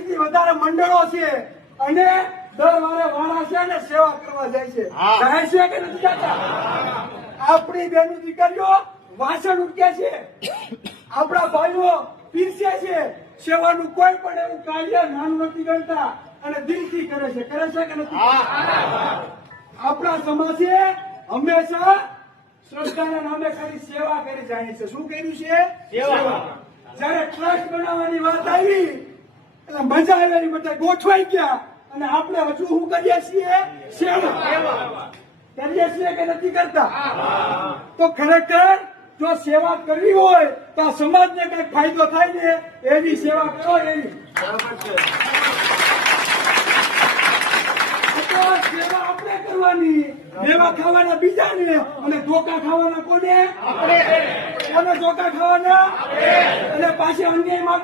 થી વધારે મંડળો છે અને દર વારે વાળા છે ને સેવા કરવા જાય છે. જાય છે કે નથી જતા? આપણી બેનું દીકરીઓ વાસણ ઉટકે છે. આપણા ભાઈઓ પીરસે છે. સેવાનું કોઈ પણ એવું કાર્ય નાનું નથી કરતા અને દિલથી કરે છે. કરે છે કે નથી? આપણા સમાજે હંમેશા શ્રદ્ધાના નામે ખાલી સેવા કરી જાય છે. શું કર્યું છે? સેવા. જયારે ટ્રસ્ટ બનાવવાની વાત આવી એટલે મજા આવેલી બધા ગોઠવાઈ ગયા. અને આપણે હજુ શું કરીએ છીએ? સેવા. કરીએ છીએ કે નથી કરતા? તો ખરેખર જો સેવા કરવી હોય તો આ સમાજને કંઈક ફાયદો થાય ને એની સેવા કરો એની. સેવા આપણે કરવાની. દેવા ખાવાના બીજાને અને ધોકા ખાવાના કોને? કોને ધોકા ખાવાના? અને પાછી અન્યાય માટે